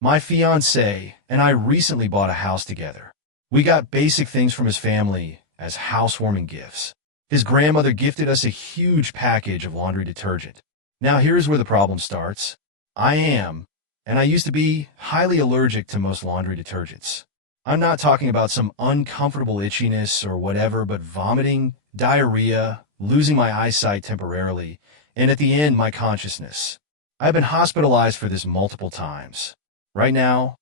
My fiance and I recently bought a house together. We got basic things from his family as housewarming gifts. His grandmother gifted us a huge package of laundry detergent. Now here's where the problem starts. And I used to be highly allergic to most laundry detergents. I'm not talking about some uncomfortable itchiness or whatever, but vomiting, diarrhea, losing my eyesight temporarily, and at the end, my consciousness. I've been hospitalized for this multiple times. Right now,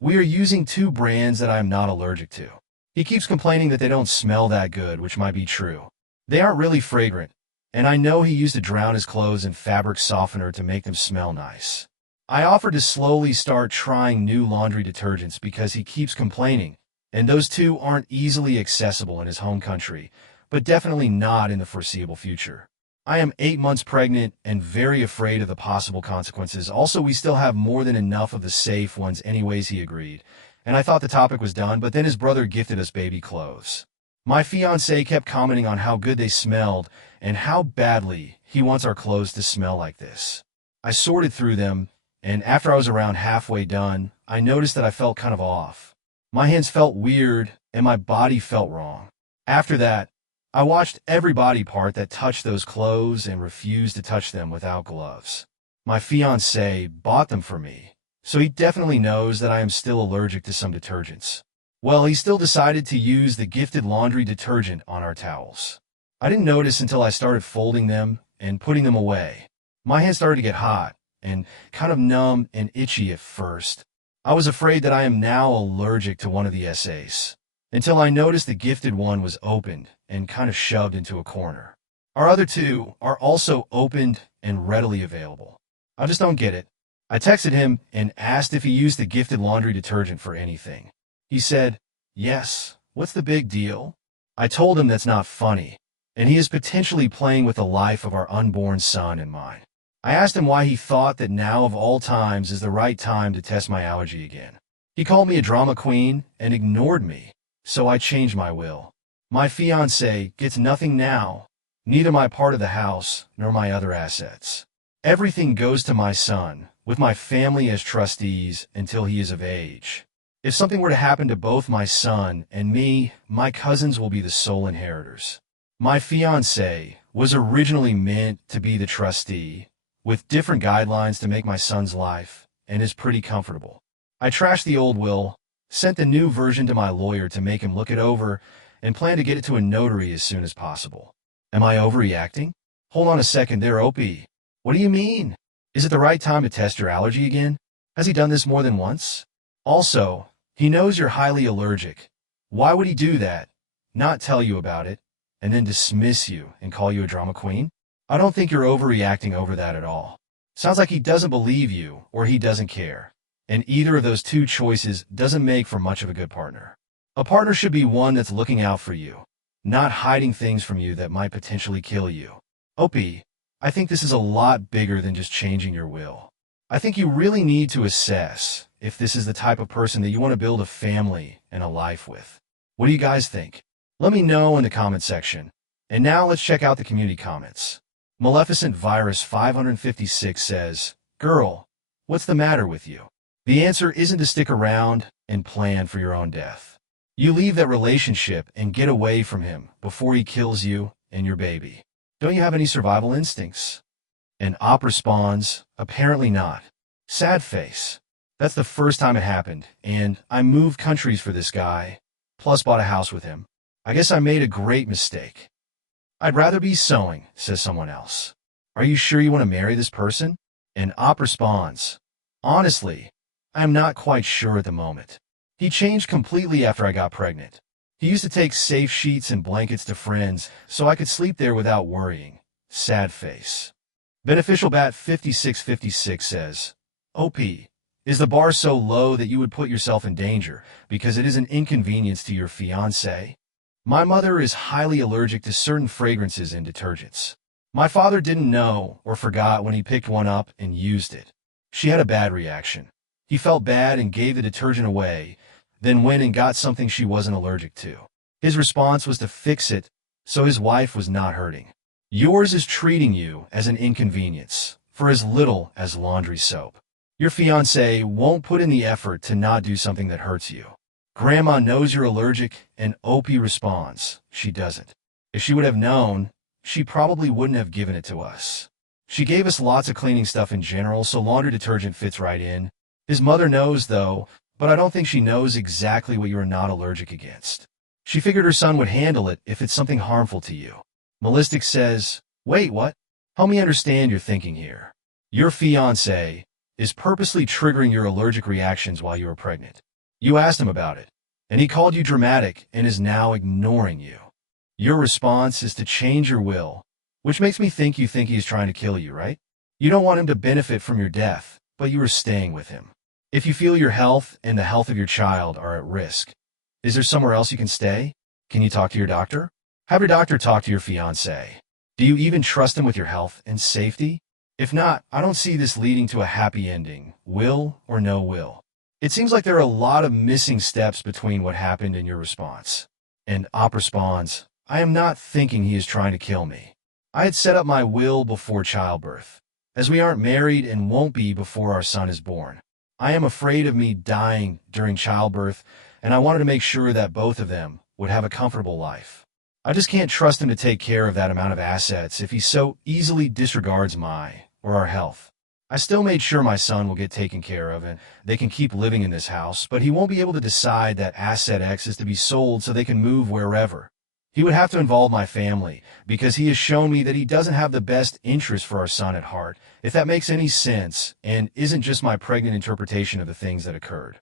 we are using two brands that I'm not allergic to. He keeps complaining that they don't smell that good, which might be true. They aren't really fragrant, and I know he used to drown his clothes in fabric softener to make them smell nice. I offered to slowly start trying new laundry detergents because he keeps complaining, and those two aren't easily accessible in his home country, but definitely not in the foreseeable future. I am 8 months pregnant and very afraid of the possible consequences. Also, we still have more than enough of the safe ones anyways, he agreed. And I thought the topic was done, but then his brother gifted us baby clothes. My fiancé kept commenting on how good they smelled and how badly he wants our clothes to smell like this. I sorted through them, and after I was around halfway done, I noticed that I felt kind of off. My hands felt weird, and my body felt wrong. After that, I watched every body part that touched those clothes and refused to touch them without gloves. My fiancé bought them for me, so he definitely knows that I am still allergic to some detergents. Well, he still decided to use the gifted laundry detergent on our towels. I didn't notice until I started folding them and putting them away. My hands started to get hot and kind of numb and itchy at first. I was afraid that I am now allergic to one of the SAs, until I noticed the gifted one was opened and kind of shoved into a corner. Our other two are also opened and readily available. I just don't get it. I texted him and asked if he used the gifted laundry detergent for anything. He said, "Yes, what's the big deal?" I told him that's not funny, and he is potentially playing with the life of our unborn son and mine. I asked him why he thought that now of all times is the right time to test my allergy again. He called me a drama queen and ignored me, so I changed my will. My fiancé gets nothing now, neither my part of the house nor my other assets. Everything goes to my son, with my family as trustees until he is of age. If something were to happen to both my son and me, my cousins will be the sole inheritors. My fiancé was originally meant to be the trustee, with different guidelines to make my son's life, and is pretty comfortable. I trashed the old will, sent the new version to my lawyer to make him look it over, and plan to get it to a notary as soon as possible. Am I overreacting? Hold on a second there, OP. What do you mean? Is it the right time to test your allergy again? Has he done this more than once? Also, he knows you're highly allergic. Why would he do that, not tell you about it, and then dismiss you and call you a drama queen? I don't think you're overreacting over that at all. Sounds like he doesn't believe you or he doesn't care. And either of those two choices doesn't make for much of a good partner. A partner should be one that's looking out for you, not hiding things from you that might potentially kill you. OP, I think this is a lot bigger than just changing your will. I think you really need to assess if this is the type of person that you want to build a family and a life with. What do you guys think? Let me know in the comment section. And now let's check out the community comments. Maleficent Virus 556 says, "Girl, what's the matter with you? The answer isn't to stick around and plan for your own death. You leave that relationship and get away from him before he kills you and your baby. Don't you have any survival instincts?" And Op responds, "Apparently not. Sad face. That's the first time it happened, and I moved countries for this guy, plus bought a house with him. I guess I made a great mistake." "I'd rather be sewing," says someone else. "Are you sure you want to marry this person?" And Op responds, "Honestly, I'm not quite sure at the moment. He changed completely after I got pregnant. He used to take safe sheets and blankets to friends so I could sleep there without worrying. Sad face." Beneficial Bat 5656 says, "OP, is the bar so low that you would put yourself in danger because it is an inconvenience to your fiancé? My mother is highly allergic to certain fragrances and detergents. My father didn't know or forgot when he picked one up and used it. She had a bad reaction. He felt bad and gave the detergent away, then went and got something she wasn't allergic to. His response was to fix it, so his wife was not hurting. Yours is treating you as an inconvenience for as little as laundry soap. Your fiance won't put in the effort to not do something that hurts you. Grandma knows you're allergic, and Opie responds, she doesn't. If she would have known, she probably wouldn't have given it to us. She gave us lots of cleaning stuff in general, so laundry detergent fits right in. His mother knows, though, but I don't think she knows exactly what you are not allergic against. She figured her son would handle it if it's something harmful to you. Melistic says, wait, what? Help me understand your thinking here. Your fiancé is purposely triggering your allergic reactions while you were pregnant. You asked him about it, and he called you dramatic and is now ignoring you. Your response is to change your will, which makes me think you think he's trying to kill you, right? You don't want him to benefit from your death, but you are staying with him. If you feel your health and the health of your child are at risk, is there somewhere else you can stay? Can you talk to your doctor? Have your doctor talk to your fiancé. Do you even trust him with your health and safety? If not, I don't see this leading to a happy ending, will or no will. It seems like there are a lot of missing steps between what happened and your response. And Op responds, I am not thinking he is trying to kill me. I had set up my will before childbirth, as we aren't married and won't be before our son is born. I am afraid of me dying during childbirth, and I wanted to make sure that both of them would have a comfortable life. I just can't trust him to take care of that amount of assets if he so easily disregards my or our health. I still made sure my son will get taken care of and they can keep living in this house, but he won't be able to decide that asset X is to be sold so they can move wherever. He would have to involve my family because he has shown me that he doesn't have the best interest for our son at heart, if that makes any sense and isn't just my pregnant interpretation of the things that occurred.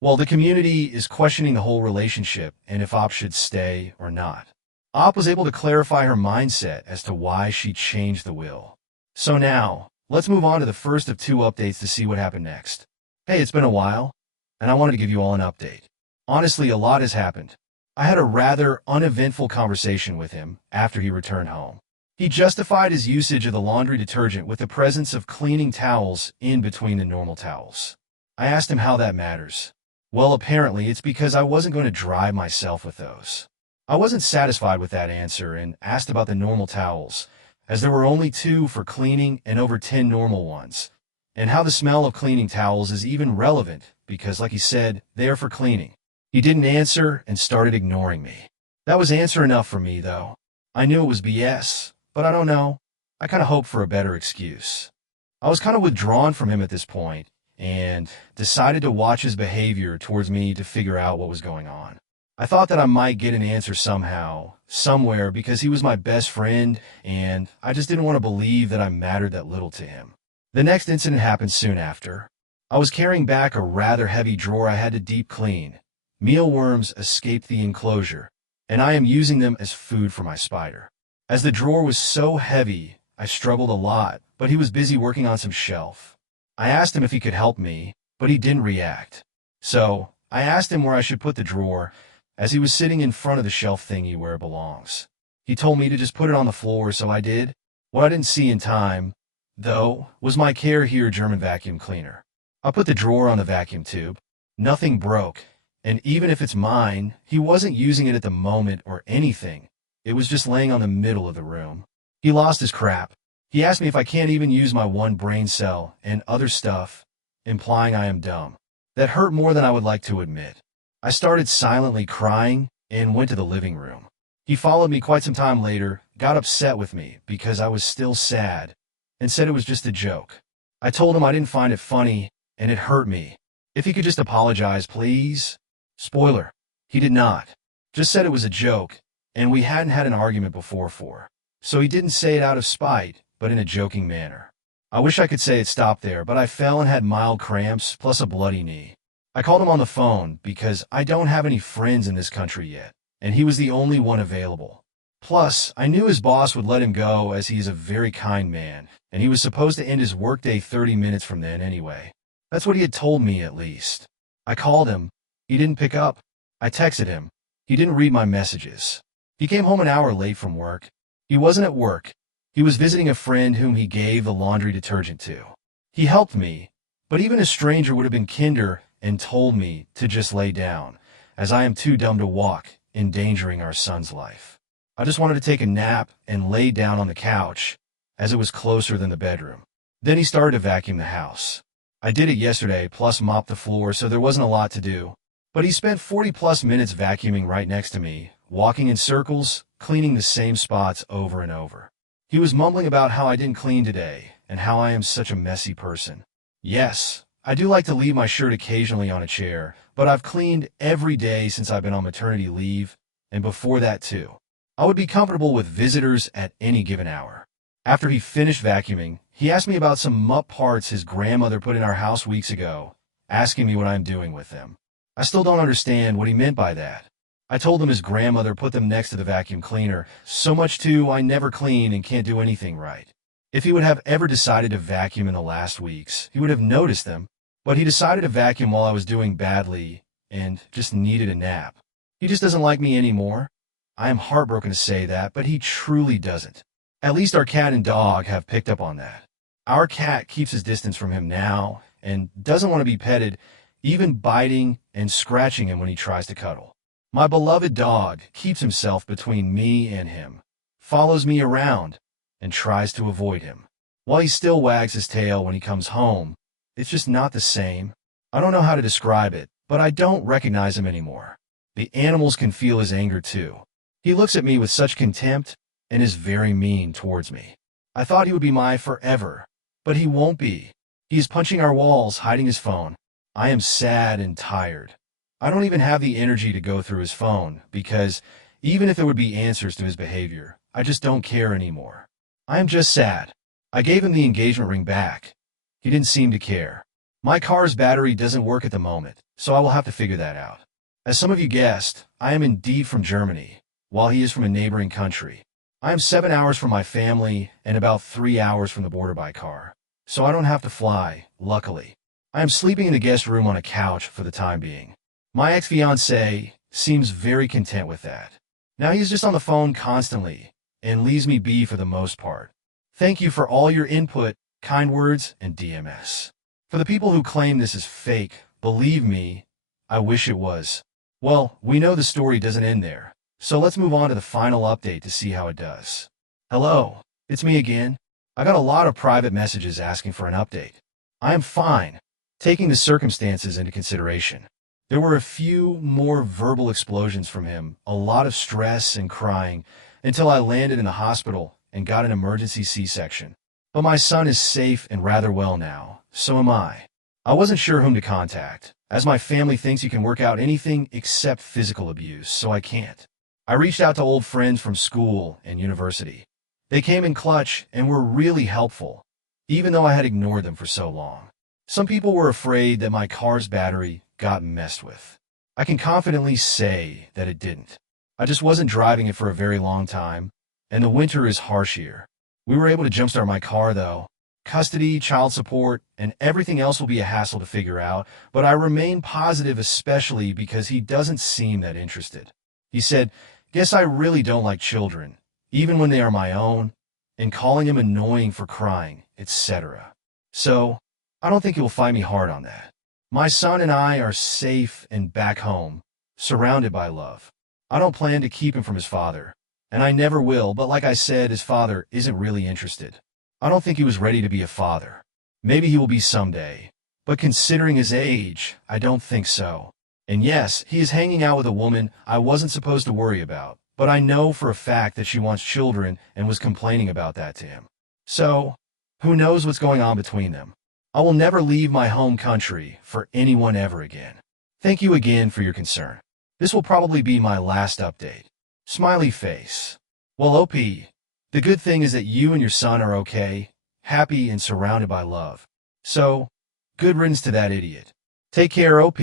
Well, the community is questioning the whole relationship and if Op should stay or not. Op was able to clarify her mindset as to why she changed the will. So now, let's move on to the first of two updates to see what happened next. Hey, it's been a while, and I wanted to give you all an update. Honestly, a lot has happened. I had a rather uneventful conversation with him after he returned home. He justified his usage of the laundry detergent with the presence of cleaning towels in between the normal towels. I asked him how that matters. Well, apparently it's because I wasn't going to dry myself with those. I wasn't satisfied with that answer and asked about the normal towels, as there were only 2 for cleaning and over 10 normal ones, and how the smell of cleaning towels is even relevant because, like he said, they are for cleaning. He didn't answer and started ignoring me. That was answer enough for me, though. I knew it was BS, but I don't know. I kind of hoped for a better excuse. I was kind of withdrawn from him at this point and decided to watch his behavior towards me to figure out what was going on. I thought that I might get an answer somehow, somewhere, because he was my best friend, and I just didn't want to believe that I mattered that little to him. The next incident happened soon after. I was carrying back a rather heavy drawer I had to deep clean. Mealworms escaped the enclosure, and I am using them as food for my spider. As the drawer was so heavy, I struggled a lot, but he was busy working on some shelf. I asked him if he could help me, but he didn't react. So, I asked him where I should put the drawer, as he was sitting in front of the shelf thingy where it belongs. He told me to just put it on the floor, so I did. What I didn't see in time, though, was my Care Here German vacuum cleaner. I put the drawer on the vacuum tube. Nothing broke, and even if it's mine, he wasn't using it at the moment or anything. It was just laying on the middle of the room. He lost his crap. He asked me if I can't even use my one brain cell and other stuff, implying I am dumb. That hurt more than I would like to admit. I started silently crying and went to the living room. He followed me quite some time later, got upset with me because I was still sad, and said it was just a joke. I told him I didn't find it funny, and it hurt me. If he could just apologize, please. Spoiler, he did not. Just said it was a joke, and we hadn't had an argument before. So he didn't say it out of spite, but in a joking manner. I wish I could say it stopped there, but I fell and had mild cramps, plus a bloody knee. I called him on the phone because I don't have any friends in this country yet, and he was the only one available. Plus, I knew his boss would let him go as he is a very kind man, and he was supposed to end his workday 30 minutes from then anyway. That's what he had told me, at least. I called him. He didn't pick up. I texted him. He didn't read my messages. He came home an hour late from work. He wasn't at work. He was visiting a friend whom he gave the laundry detergent to. He helped me, but even a stranger would have been kinder and told me to just lay down, as I am too dumb to walk, endangering our son's life. I just wanted to take a nap and lay down on the couch, as it was closer than the bedroom. Then he started to vacuum the house. I did it yesterday, plus mopped the floor, so there wasn't a lot to do. But he spent 40 plus minutes vacuuming right next to me, walking in circles, cleaning the same spots over and over. He was mumbling about how I didn't clean today, and how I am such a messy person. Yes, I do like to leave my shirt occasionally on a chair, but I've cleaned every day since I've been on maternity leave, and before that too. I would be comfortable with visitors at any given hour. After he finished vacuuming, he asked me about some mutt parts his grandmother put in our house weeks ago, asking me what I'm doing with them. I still don't understand what he meant by that. I told him his grandmother put them next to the vacuum cleaner, so much too I never clean and can't do anything right. If he would have ever decided to vacuum in the last weeks, he would have noticed them, but he decided to vacuum while I was doing badly and just needed a nap. He just doesn't like me anymore. I am heartbroken to say that, but he truly doesn't. At least our cat and dog have picked up on that. Our cat keeps his distance from him now and doesn't want to be petted, even biting and scratching him when he tries to cuddle. My beloved dog keeps himself between me and him, follows me around, and tries to avoid him. While he still wags his tail when he comes home, it's just not the same. I don't know how to describe it, but I don't recognize him anymore. The animals can feel his anger too. He looks at me with such contempt and is very mean towards me. I thought he would be my forever, but he won't be. He is punching our walls, hiding his phone. I am sad and tired. I don't even have the energy to go through his phone because even if there would be answers to his behavior, I just don't care anymore. I am just sad. I gave him the engagement ring back. He didn't seem to care. My car's battery doesn't work at the moment, so I will have to figure that out. As some of you guessed, I am indeed from Germany, while he is from a neighboring country. I am 7 hours from my family and about 3 hours from the border by car, so I don't have to fly, luckily. I am sleeping in the guest room on a couch for the time being. My ex-fiancé seems very content with that. Now he's just on the phone constantly and leaves me be for the most part. Thank you for all your input, kind words, and DMS. For the people who claim this is fake, believe me, I wish it was. Well, we know the story doesn't end there, so let's move on to the final update to see how it does. Hello, it's me again. I got a lot of private messages asking for an update. I am fine, taking the circumstances into consideration. There were a few more verbal explosions from him, a lot of stress and crying, until I landed in the hospital and got an emergency C-section. But my son is safe and rather well now, so am I. I wasn't sure whom to contact, as my family thinks you can work out anything except physical abuse, so I can't. I reached out to old friends from school and university. They came in clutch and were really helpful, even though I had ignored them for so long. Some people were afraid that my car's battery got messed with. I can confidently say that it didn't. I just wasn't driving it for a very long time, and the winter is harsh here. We were able to jumpstart my car though. Custody, child support, and everything else will be a hassle to figure out, but I remain positive, especially because he doesn't seem that interested. He said, "Guess I really don't like children, even when they are my own, and calling him annoying for crying, etc. So, I don't think he will find me hard on that. My son and I are safe and back home, surrounded by love. I don't plan to keep him from his father, and I never will, but like I said, his father isn't really interested. I don't think he was ready to be a father. Maybe he will be someday, but considering his age, I don't think so. And yes, he is hanging out with a woman I wasn't supposed to worry about, but I know for a fact that she wants children and was complaining about that to him. So, who knows what's going on between them? I will never leave my home country for anyone ever again. Thank you again for your concern. This will probably be my last update. Smiley face. Well, OP, the good thing is that you and your son are okay, happy, and surrounded by love. So, good riddance to that idiot. Take care, OP,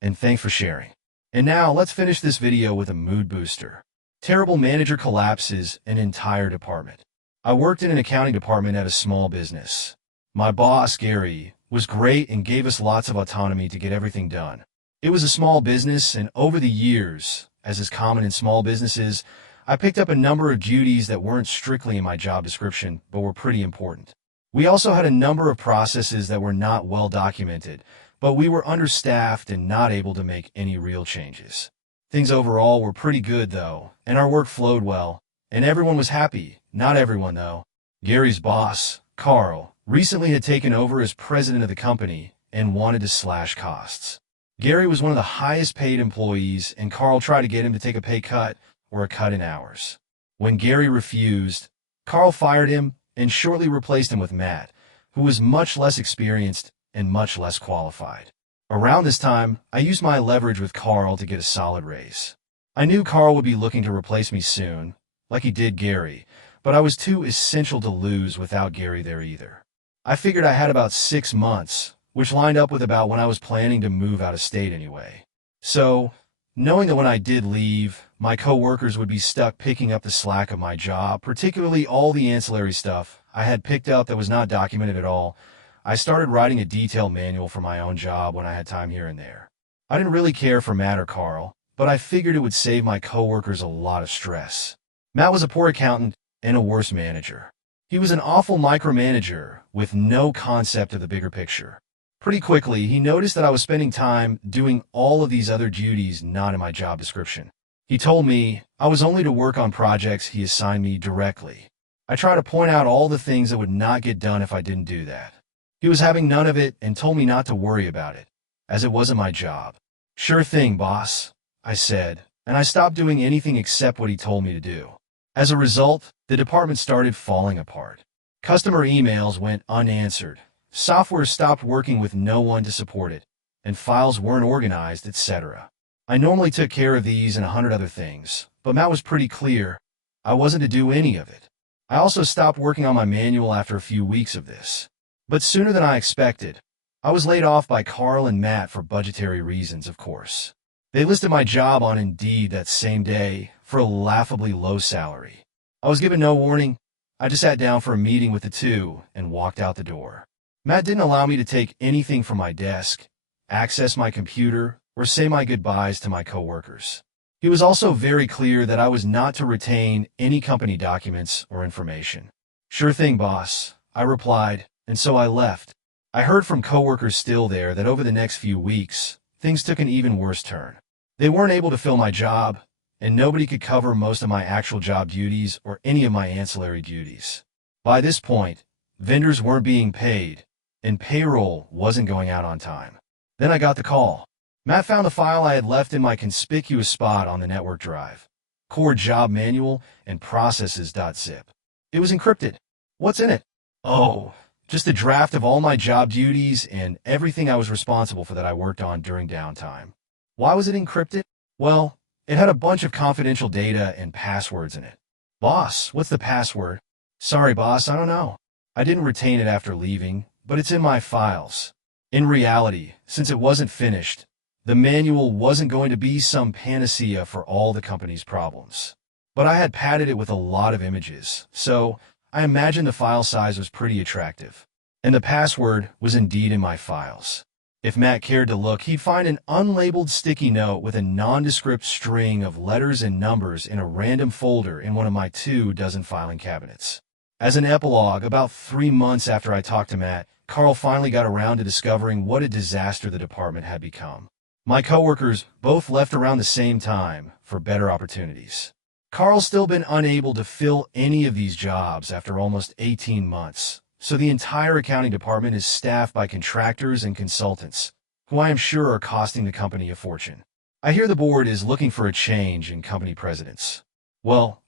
and thanks for sharing. And now, let's finish this video with a mood booster. Terrible manager collapses an entire department. I worked in an accounting department at a small business. My boss, Gary, was great and gave us lots of autonomy to get everything done. It was a small business, and over the years, as is common in small businesses, I picked up a number of duties that weren't strictly in my job description, but were pretty important. We also had a number of processes that were not well documented, but we were understaffed and not able to make any real changes. Things overall were pretty good, though, and our work flowed well, and everyone was happy. Not everyone, though. Gary's boss, Carl, recently had taken over as president of the company and wanted to slash costs. Gary was one of the highest paid employees, and Carl tried to get him to take a pay cut or a cut in hours. When Gary refused, Carl fired him and shortly replaced him with Matt, who was much less experienced and much less qualified. Around this time, I used my leverage with Carl to get a solid raise. I knew Carl would be looking to replace me soon, like he did Gary, but I was too essential to lose without Gary there either. I figured I had about 6 months, which lined up with about when I was planning to move out of state anyway. So, knowing that when I did leave, my coworkers would be stuck picking up the slack of my job, particularly all the ancillary stuff I had picked up that was not documented at all, I started writing a detailed manual for my own job when I had time here and there. I didn't really care for Matt or Carl, but I figured it would save my coworkers a lot of stress. Matt was a poor accountant and a worse manager. He was an awful micromanager with no concept of the bigger picture. Pretty quickly, he noticed that I was spending time doing all of these other duties not in my job description. He told me I was only to work on projects he assigned me directly. I tried to point out all the things that would not get done if I didn't do that. He was having none of it and told me not to worry about it, as it wasn't my job. "Sure thing, boss," I said, and I stopped doing anything except what he told me to do. As a result, the department started falling apart. Customer emails went unanswered. Software stopped working with no one to support it, and files weren't organized, etc. I normally took care of these and 100 other things, but Matt was pretty clear I wasn't to do any of it. I also stopped working on my manual after a few weeks of this. But sooner than I expected, I was laid off by Carl and Matt for budgetary reasons, of course. They listed my job on Indeed that same day for a laughably low salary. I was given no warning. I just sat down for a meeting with the two and walked out the door. Matt didn't allow me to take anything from my desk, access my computer, or say my goodbyes to my coworkers. He was also very clear that I was not to retain any company documents or information. "Sure thing, boss," I replied, and so I left. I heard from coworkers still there that over the next few weeks, things took an even worse turn. They weren't able to fill my job, and nobody could cover most of my actual job duties or any of my ancillary duties. By this point, vendors weren't being paid, and payroll wasn't going out on time. Then I got the call. Matt found the file I had left in my conspicuous spot on the network drive. Core Job Manual and Processes.zip. It was encrypted. "What's in it?" "Oh, just a draft of all my job duties and everything I was responsible for that I worked on during downtime." "Why was it encrypted?" "Well, it had a bunch of confidential data and passwords in it." "Boss, what's the password?" "Sorry, boss, I don't know. I didn't retain it after leaving, but it's in my files." In reality, since it wasn't finished, the manual wasn't going to be some panacea for all the company's problems. But I had padded it with a lot of images, so I imagine the file size was pretty attractive. And the password was indeed in my files. If Matt cared to look, he'd find an unlabeled sticky note with a nondescript string of letters and numbers in a random folder in one of my 24 filing cabinets. As an epilogue, about 3 months after I talked to Matt, Carl finally got around to discovering what a disaster the department had become. My coworkers both left around the same time for better opportunities. Carl's still been unable to fill any of these jobs after almost 18 months, so the entire accounting department is staffed by contractors and consultants, who I am sure are costing the company a fortune. I hear the board is looking for a change in company presidents. Well,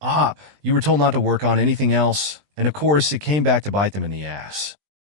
you were told not to work on anything else, and of course it came back to bite them in the ass.